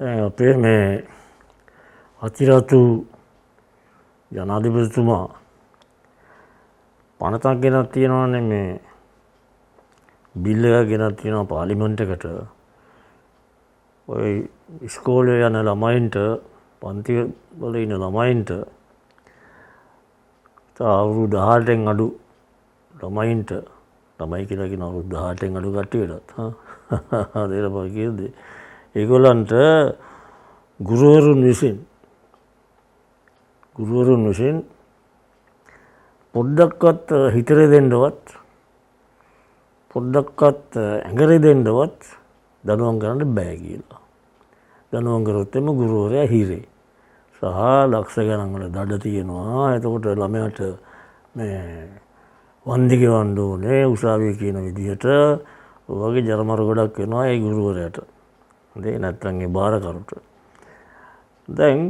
අපේ මේ අතිරතු ජනාධිපතිතුමා පනතක් ගෙනත් තියෙනවානේ මේ බිල් එකක් ගෙනත් තියෙනවා පාර්ලිමේන්තු එකට. ඔය ඉස්කෝලේ යන ළමයින්ට පන්ති වල ඉන්න ළමයින්ට අවුරුදු 18න් අඩු ළමයින්ට ළමයි කියලා කියන අවුරුදු 18න් අඩු කට්ටියටත් හදේලා බා කියන්නේ ඒගොල්ලන්ට ගුරුවරුන් විසින් පොඩ්ඩක්වත් හිතරේ දෙන්නවත් පොඩ්ඩක්වත් ඇඟරේ දෙන්නවත් දනුවම් කරන්න බෑ කියලා. දනුවම් කරොත් එම ගුරුවරයා හිරේ. සහ ලක්ෂ ගණන් වල දඩ තියෙනවා. එතකොට ළමයාට මේ වන්දි ගෙවන්න ඕනේ උසාවියේ කියන විදිහට ඔයගේ ජරමර ගොඩක් වෙනවා ඒ ගුරුවරයාට. හරි නැත්නම් ඒ බාරකරුට. දැන්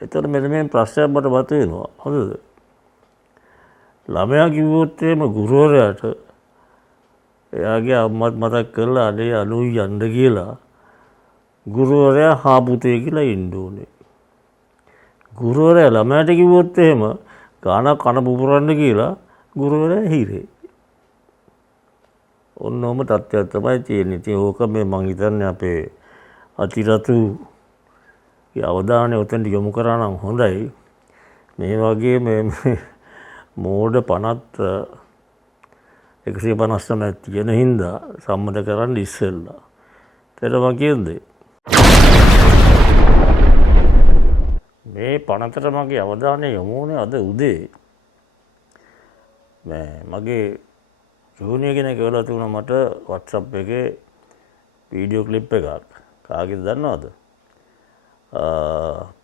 එතන මෙන්න මේ ප්‍රශ්නයක් මට මතුවෙනවා. හරිද? ළමයා කිව්වොත් එහෙම ගුරුවරයාට එයාගේ අම්මත් මතක් කරලා අනේ අනුයි යන්න කියලා ගුරුවරයා හා පුතේ කියලා ඉන්න ඕනේ. ගුරුවරයා ළමයාට කිව්වොත් එහෙම ගානක් කන පුපුරන්න කියලා ගුරුවරයා හිරේ. ඔන්නෝම තත්ත්වයක් තමයි තියෙන්නේ. ඉතින් ඕක මේ මං හිතන්නේ අපේ අතිරතු අවධානය උතෙන්ට යොමු කරා නම් හොඳයි. මේ වගේ මේ මෝඩ පනත් 159 තියෙන හින්දා සම්මත කරන්න ඉස්සෙල්ලා. තේරෙනවා කියන්නේ? මේ පනතට මගේ අවධානය යොමු වුණේ අද උදේ. මගේ ජූනියර් කෙනෙක් එවලා තිබුණා මට WhatsApp එකේ වීඩියෝ ක්ලිප් එකක්. කාගේද දන්නවද?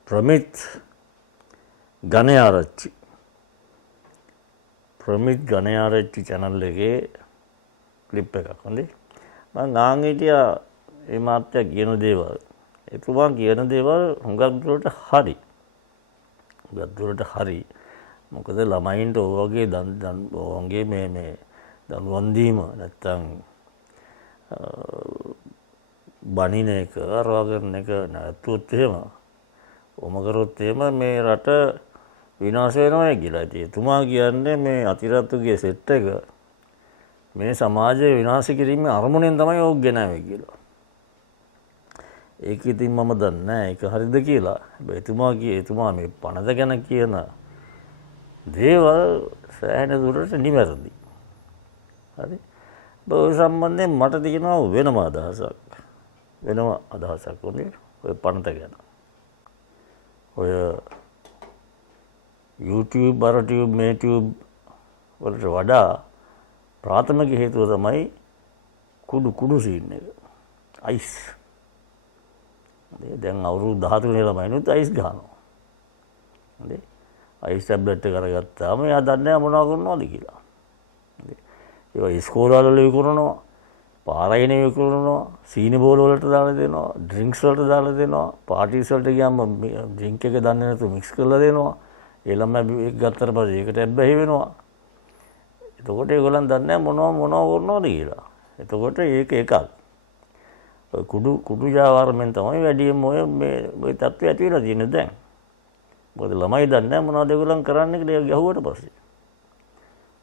ප්‍රමිත් ගණයාරච්චි channel එකේ ක්ලිප් එකක්. හොඳේ. මම ආන් හිටියා මේ මාත්‍යා කියන දේවල්. එතුමා කියන දේවල් හුඟක් දුරට හරි. මොකද ළමයින්ට ඔය වගේ වගේ මේ දනුවම් දීම නැත්තම් බණින එක අරවා කරන එක නැතුත් එහෙම ඔම කරොත් එහෙම මේ රට විනාශ වෙනවා කියලා. ඉතින් එතුමා කියන්නේ මේ අතිරතුගේ සෙට් එක මේ සමාජය විනාශ කිරීමේ අරමුණෙන් තමයි ඕක ගෙනාවේ කියලා. ඒක ඉතින් මම දන්නේ නැහැ ඒක හරිද කියලා. හැබැයි එතුමා මේ පනත ගැන කියන දේවල් සෑහෙන දුරට නිවැරදි. හරි. ඔය සම්බන්ධයෙන් මට තියෙනවා වෙනම අදහසක් වුණේ ඔය පනත ගැන. ඔය YouTube බරටියුබ් මේටියුබ් වලට වඩා ප්‍රාථමික හේතුව තමයි කුඩු සීන් එක. අයිස්. දැන් අවුරුදු 13 ළමයිනුත් අයිස් ගහනවා. හරි. අයිස් ටැබ්ලට් එක අරගත්තාම එයා දන්නේ නැහැ මොනවා කරනවද කියලා. හරි. ඒවා ඉස්කෝලවල විකුණනවා, පාරයිනේ විකුණනවා, සීනි බෝල වලට දාලා දෙනවා, ඩ්‍රින්ක්ස් වලට දාලා දෙනවා, පාටිස් වලට ගියාම ඩ්‍රින්ක් එක දන්නේ නැතුව මික්ස් කරලා දෙනවා. ඒ ළමයා ඒක ගත්තට පස්සේ ඒකට ඇබ්බැහි වෙනවා. එතකොට ඒගොල්ලන් දන්නේ නැහැ මොනවා කරනවද කියලා. එතකොට ඒක එකක්. ඔය කුඩු ජාවාරමෙන් තමයි වැඩියෙන්ම ඔය තත්ත්වය ඇති වෙලා තියෙන්නේ දැන්. මොකද ළමයි දන්නේ නැහැ මොනවද ඒගොල්ලන් කරන්නේ කියලා ගැහුවට පස්සේ.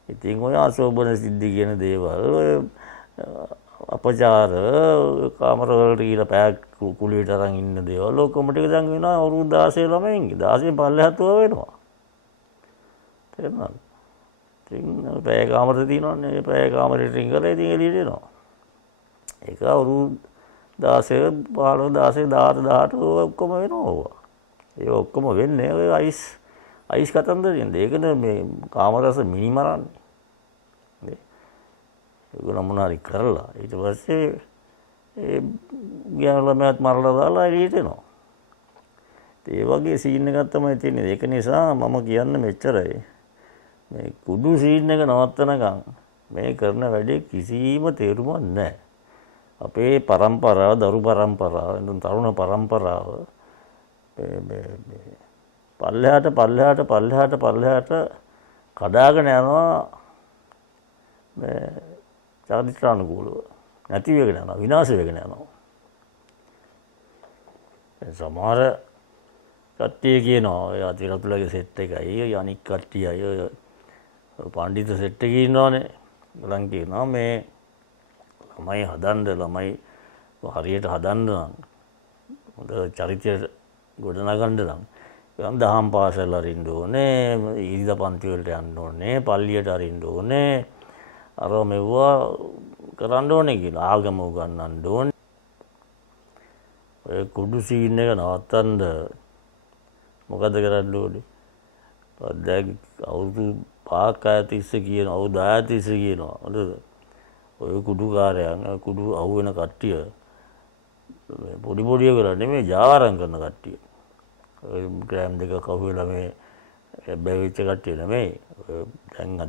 ඉතින් ඔය අශෝභන සිද්ධි කියන දේවල් ඔය අපචාර කාමරවලට ගිහලා පැයක් කුලියට අරන් ඉන්න දේවල් ඔක්කොම ටික දැන් වෙනවා අවුරුදු 16 ළමයින්ගේ 16 පල්ලෙහාට වෙනවා. තේරුණාද? ඉතින් පැය කාමරේ තියෙනවනේ පැය කාමරේ රින්ගලා ඉතින් එළියට එනවා. ඒක අවුරුදු 16 15 16 18 ඔක්කොම වෙනවා. ඒ ඔක්කොම වෙන්නේ ඔය අයිස් කතන්දරින්ද. ඒකනේ මේ කාමරස මිනිමරන්නේ. නේ. ඒගොල්ලෝ මොනාරි කරලා ඊට පස්සේ ඒ ගෑනු ළමයාත් මරලා දාලා එළියට එනවා. ඒ වගේ සීන් එකක් තමයි තියෙන්නේ. ඒක නිසා මම කියන්නේ මෙච්චරයි. මේ කුඩු සීන් එක නවත්තනකම් මේ කරන වැඩේ කිසිම තේරුමක් නැහැ. අපේ પરම්පරාව, දරු પરම්පරාව, තරුණ પરම්පරාව පල්ලෙහාට කඩාගෙන යනවා මේ චාරිත්‍රානුකූලව නැති වෙගෙන යනවා විනාශ වෙගෙන යනවා. සමහර කට්ටිය කියනවා ඔය අතිරතුලගේ සෙට් එකයි අනික් කට්ටිය අය පණ්ඩිත සෙට් එකේ ඉන්නවනේ. ගලන් කියනවා මේ ළමයි හදන්න ළමයි හරියට හදන්න නම් හොඳ චරිතය ගොඩනගන්න නම් යම් දහම් පාසල් අරින්න ඕනේ, ඉරිදා පන්ති වලට යන්න ඕනේ, පල්ලියට අරින්න ඕනේ, අර මෙවුවා කරන්න ඕනේ කියලා ආගම උගන්වන්න ඕනේ. ඔය කුඩු සීන් එක නවත්තන්න මොකද කරන්න ඕනේ? දැන් අවුරුදු 5ක් ආය තිස්සේ කියන අවුරුදු 10 තිස්සේ කියනවා. හරිද? ඔය කුඩුකාරයන් කුඩු අහුවෙන කට්ටිය පොඩි පොඩි ඒගොල්ලෝ නෙමෙයි ජාවාරම් කරන කට්ටිය. ඔය ග්‍රෑම් දෙකක් අහුවෙලා මේ බැවිච්ච කට්ටිය නෙමෙයි.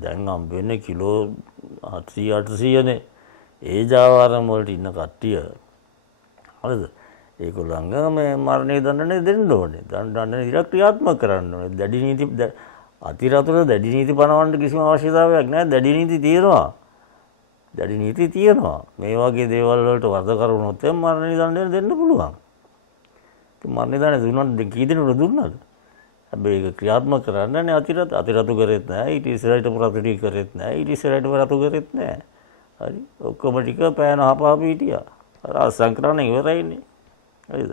දැන් හම්බ වෙන්නේ කිලෝ 700 800නේ. ඒ ජාවාරම් වලට ඉන්න කට්ටිය. හරිද? ඒගොල්ලන්ග මේ මරණය දඬුවම දෙන්න ඕනේ. දඬුවම ඉර ක්‍රියාත්මක කරන්න ඕනේ. දැඩි නීති අතිරතුර දැඩි නීති පනවන්න කිසිම අවශ්‍යතාවයක් නැහැ. දැඩි නීති තියෙනවා. දැඩි නීති තියෙනවා. මේ වගේ දේවල් වලට වරද කරුණොත් මරණ දඬුවම දෙන්න පුළුවන්. ඉතින් මරණ දඬුවම දුන්නාට කී දෙනෙකුට දුන්නාද? හැබැයි ඒක ක්‍රියාත්මක කරන්නනේ අතිරතු කරෙත් නැහැ. ඊට ඉස්සරහට ප්‍රතිටි කරෙත් නැහැ. ඊට ඉස්සරහට වරතු කරෙත් නැහැ. හරි. ඔක්කොම ටික පෑන හපාපි හිටියා. අර අසංක්‍රමණ ඉවරයිනේ. හරිද?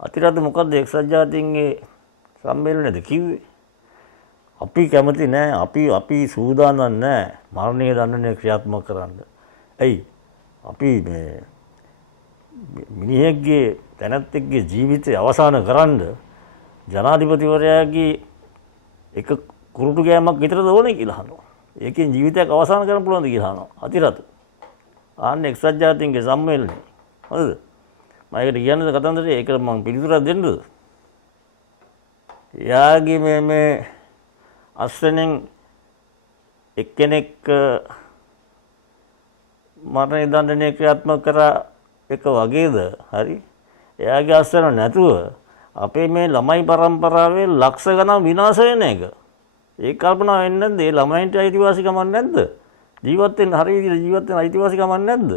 අතිරතු මොකද්ද එක්සත් ජාතීන්ගේ සම්මේලනයේද කිව්වේ? අපි කැමති නෑ අපි සූදානම් නෑ මරණීය දඬුවම ක්‍රියාත්මක කරන්න. ඇයි? අපි මේ මිනිහෙක්ගේ තැනැත්තෙක්ගේ ජීවිතය අවසන් කරන්න ජනාධිපතිවරයාගේ එක කුරුටු කෑමක් විතරද ඕනේ කියලා අහනවා. ඒකෙන් ජීවිතයක් අවසන් කරන්න පුළුවන්ද කියලා අහනවා. අතිරතු. ආන්න එක්සත් ජාතීන්ගේ සම්මේලනය. හරිද? මම ඒකට කියන්නේ කතන්දරේ ඒකට මම පිළිතුරක් දෙන්නද? යාගේ මේ අස්සනෙන් එක්කෙනෙක් මරණ දඬුවම ක්‍රියාත්මක කරා එක වගේද? හරි. එයාගේ අස්සන නැතුව අපේ මේ ළමයි පරම්පරාවේ ලක්ෂ ගණන් විනාශ වෙන එක. ඒ කල්පනා වෙන්නේ නැද්ද? ඒ ළමයින්ට අයිතිවාසිකමක් නැද්ද? ජීවත් වෙන්න හරි විදිහට ජීවත් වෙන්න අයිතිවාසිකමක් නැද්ද?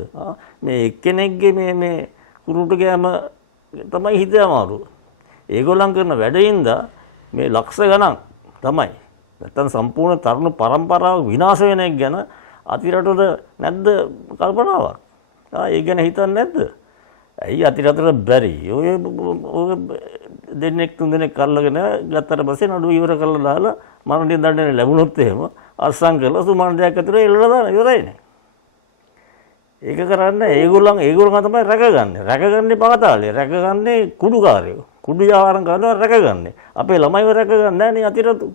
මේ එක්කෙනෙක්ගේ මේ කුරුටු කෑම තමයි හිතේ අමාරුව. ඒගොල්ලන් කරන වැඩින්ද මේ ලක්ෂ ගණන් තමයි. නැත්තම් සම්පූර්ණ තරුණ පරම්පරාව විනාශ වෙන එක ගැන අතිරටට නැද්ද කල්පනාවක්? ඒ ගැන හිතන්නේ නැද්ද? ඇයි අතිරටට බැරි? ඔය දෙන්නෙක් තුන් දෙනෙක් අල්ලගෙන ගත්තට පස්සේ නඩුව ඉවර කරලා දාලා මරණ දඬුවම ලැබුණොත් එහෙම අත්සන් කරලා සුමාන දෙයක් ඇතුලේ එල්ලලා දාන ඉවරයිනේ. ඒක කරන්න ඒගොල්ලන් තමයි රැකගන්නේ. රැකගන්නේ පවතාලේ. රැකගන්නේ කුඩුකාරයෝ. කුඩු ජාවාරම් කරනවා රැකගන්නේ. අපේ ළමයිව රැකගන්නේ නැහැ නේ අතිරතු.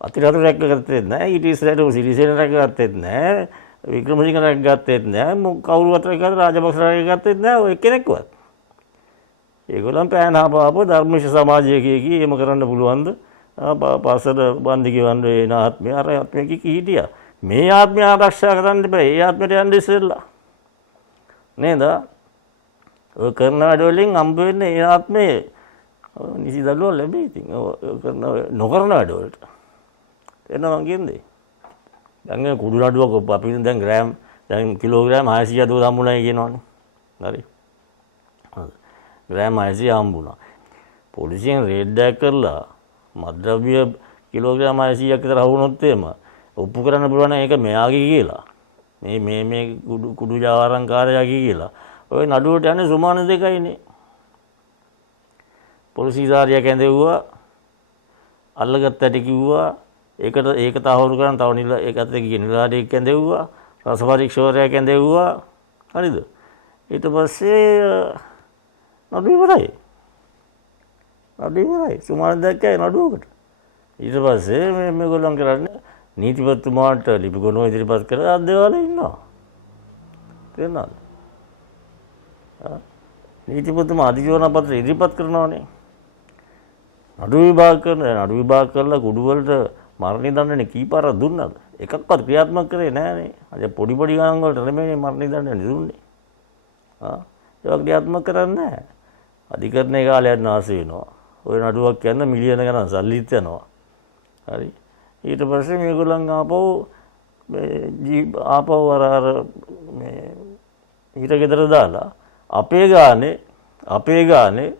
අතිරතු රැකගත්තේ නැහැ. ඊට ඉස්සරහට සිරිසේන රැකගත්තේ නැහැ. වික්‍රමසිංහ රැකගත්තේ නැහැ. කවුරුවත් රැකගත්ත රාජපක්ෂ රැකගත්තේ නැහැ. ඔය කෙනෙක්වත්. ඒගොල්ලන් පෑන හපාප ධර්මශ සමාජයේ කී එහෙම කරන්න පුළුවන්ද? පාසල බන්දි ගෙවන්න වෙන ආත්මය අර ආත්මය කී හිටියා. මේ ආත්මය ආරක්ෂා කරන්න බෑ. ඒ ආත්මයට යන්න ඉස්සෙල්ලා. නේද? ඔය කරන වැඩ වලින් හම්බ වෙන්නේ ඒ ආත්මේ නිසි දඬුවම් ලැබෙයි. ඉතින් කරන නොකරන වැඩ වලට. එන්න මං කියන්නේ. දැන් කුඩු නඩුවක අපි දැන් කිලෝග්‍රෑම් 600 දෝ හම්බුනායි කියනවනේ. හරි. ග්‍රෑම් 600 හම්බුණා. පොලිසියෙන් රේඩ් එකක් කරලා මත්ද්‍රව්‍ය කිලෝග්‍රෑම් 600ක් විතර හවුනොත් එහෙම ඔප්පු කරන්න පුළුවන් ඒක මෙයාගේ කියලා. මේ කුඩු ජාවාරම්කාරයාගේ කියලා. ඔය නඩුවට යන්නේ සුමාන 2යිනේ. පොලිසිධාරියා කැඳෙව්වා. අල්ලගත්තට කිව්වා. ඒක තහවුරු කරන් තව ඒකත් එක්ක නිලධාරියෙක් කැඳෙව්වා. රස පරීක්ෂකවරයා කැඳෙව්වා. හරිද? ඊට පස්සේ නඩුව ඉවරයි. සුමාන 2යි නඩුවකට. ඊට පස්සේ මේගොල්ලන් කරන්නේ නීතිපතිතුමාට ලිපි ගොනුව ඉදිරිපත් කරලා අධ්‍යයනයේ ඉන්නවා. තේරුණාද? නීතිපතිතුමා අධිජෝන පත්‍ර ඉදිරිපත් කරනවානේ. නඩු විභාග කරලා කුඩු වලට මරණ දඬුවම කීපාරක් දුන්නාද? එකක්වත් ක්‍රියාත්මක කරේ නැහනේ. අද පොඩි ගණන් වලට නෙමෙයි මරණ දඬුවම දුන්නේ. ඒක ක්‍රියාත්මක කරන්නේ නැහැ. අධිකරණයේ කාලයක් නාස්ති වෙනවා. ඔය නඩුවක් කියන්න මිලියන ගණන් සල්ලිත් යනවා. හරි. ඊට පස්සේ මේගොල්ලන් ආපහු අර මේ ඊට ගෙදර දාලා අපේ ගානේ අපේ ගානේ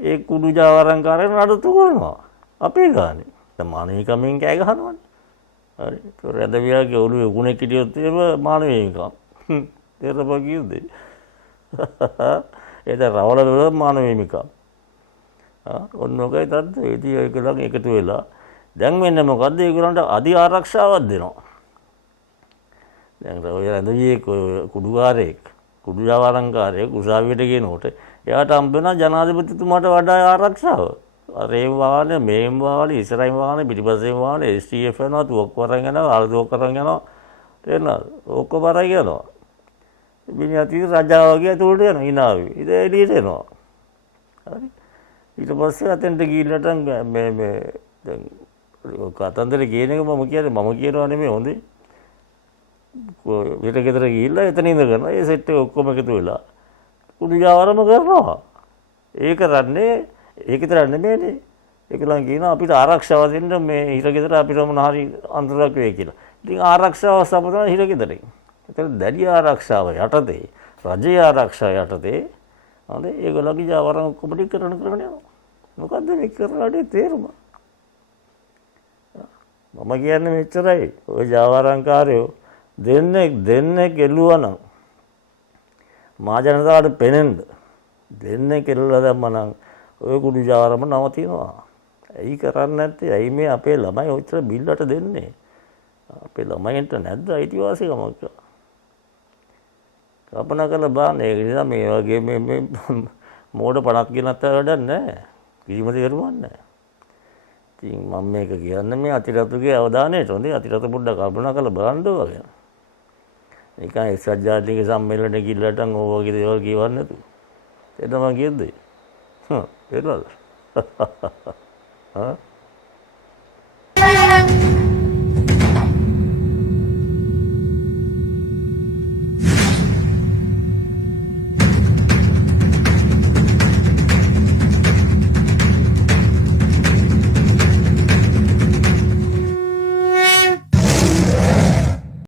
ඒ කුඩු ජාවාරම්කාරයන් නඩත්තු කරනවා. අපේ ගානේ. මානවිකමෙන් කෑ ගහනවනේ. හරි. ඒක රැඳවියාගේ ඔළුවේ උගුණෙක් හිටියොත් එහෙම මානවිකම්. තේරෙපා කියුද? ඒක රවල වල මානවිකම්. ඔන්න ඔකයි තත්ත්වය. ඉතින් ඒකලන් එකතු වෙලා දැන් වෙන්නේ මොකද්ද? ඒගොල්ලන්ට අධි ආරක්ෂාවක් දෙනවා. දැන් ඔය රැඳවියේ කුඩුකාරයෙක්, කුඩු ජාවාරම්කාරයෙක් උසාවියට ගෙනකොට එයාට හම්බ වෙන ජනාධිපතිතුමාට වඩා ආරක්ෂාව. අර ඒ වාහනේ, මේම් වාහනේ, ඉස්සරහින් වාහනේ, පිටිපස්සෙන් වාහනේ, STF යනවා, තුවක්කුව අරන් යනවා, ආලුදුවක් අරන් යනවා. තේරෙනවද? ඔක්කොම අරන් යනවා. මිනිහා රජා වගේ ඇතුළට යනවා hinaවේ. ඉතින් එළියට එනවා. හරි. ඊට පස්සේ අතෙන්ට ගිහිල්ලට මේ දැන් කතන්දර කියන එක මම කියනවා නෙමෙයි හොඳේ. ගෙදර ගිහිල්ලා එතන ඉඳගෙන ඒ සෙට් එක ඔක්කොම එකතු වෙලා කුඩු ජාවාරම කරනවා. ඒක කරන්නේ ඒක විතර නෙමෙයිනේ. ඒකලන් කියනවා අපිට ආරක්ෂාව දෙන්න මේ හිරගෙදර අපිට මොන හරි අඳුරක් වෙයි කියලා. ඉතින් ආරක්ෂාව සපතන හිරගෙදරින්. ඒතර දැඩි ආරක්ෂාව යටතේ, රජයේ ආරක්ෂාව යටතේ හරි ඒගොල්ලෝගේ ජාවාරම් ඔක්කොම ටික කරන යනවා. මොකද්ද මේ කරලාට තේරුම? මම කියන්නේ මෙච්චරයි. ඔය ජාවාරම්කාරයෝ දෙන්නේ කෙල්ලුවා නම් මා ජනතාවට පෙනෙන්න දෙන්නේ කෙල්ලලා දැම්මනම් ඔය කුඩු ජාවාරම නවතිනවා. ඇයි කරන්නේ නැත්තේ? ඇයි මේ අපේ ළමයි ඔච්චර බිල්ලට දෙන්නේ? අපේ ළමයින්ට නැද්ද අයිතිවාසිකමක්? කල්පනා කරලා බලන්න. ඒ නිසා මේ වගේ මේ මෝඩ පණක් ගෙනත් වැඩක් නැහැ. කිසිම තේරුමක් නැහැ. ඉතින් මම මේක කියන්නේ මේ අතිරතුගේ අවධානයට. හොඳේ අතිරත පොඩ්ඩක් කල්පනා කරලා බලන්න ඕවා. නිකන් එක්සත් ජාතික සම්මේලනයේ ගිල්ලටන් ඕවා වගේ දේවල් කියවන්නේ නැතු. ඒක තමයි කියන්නේ. තේරුණාද? හා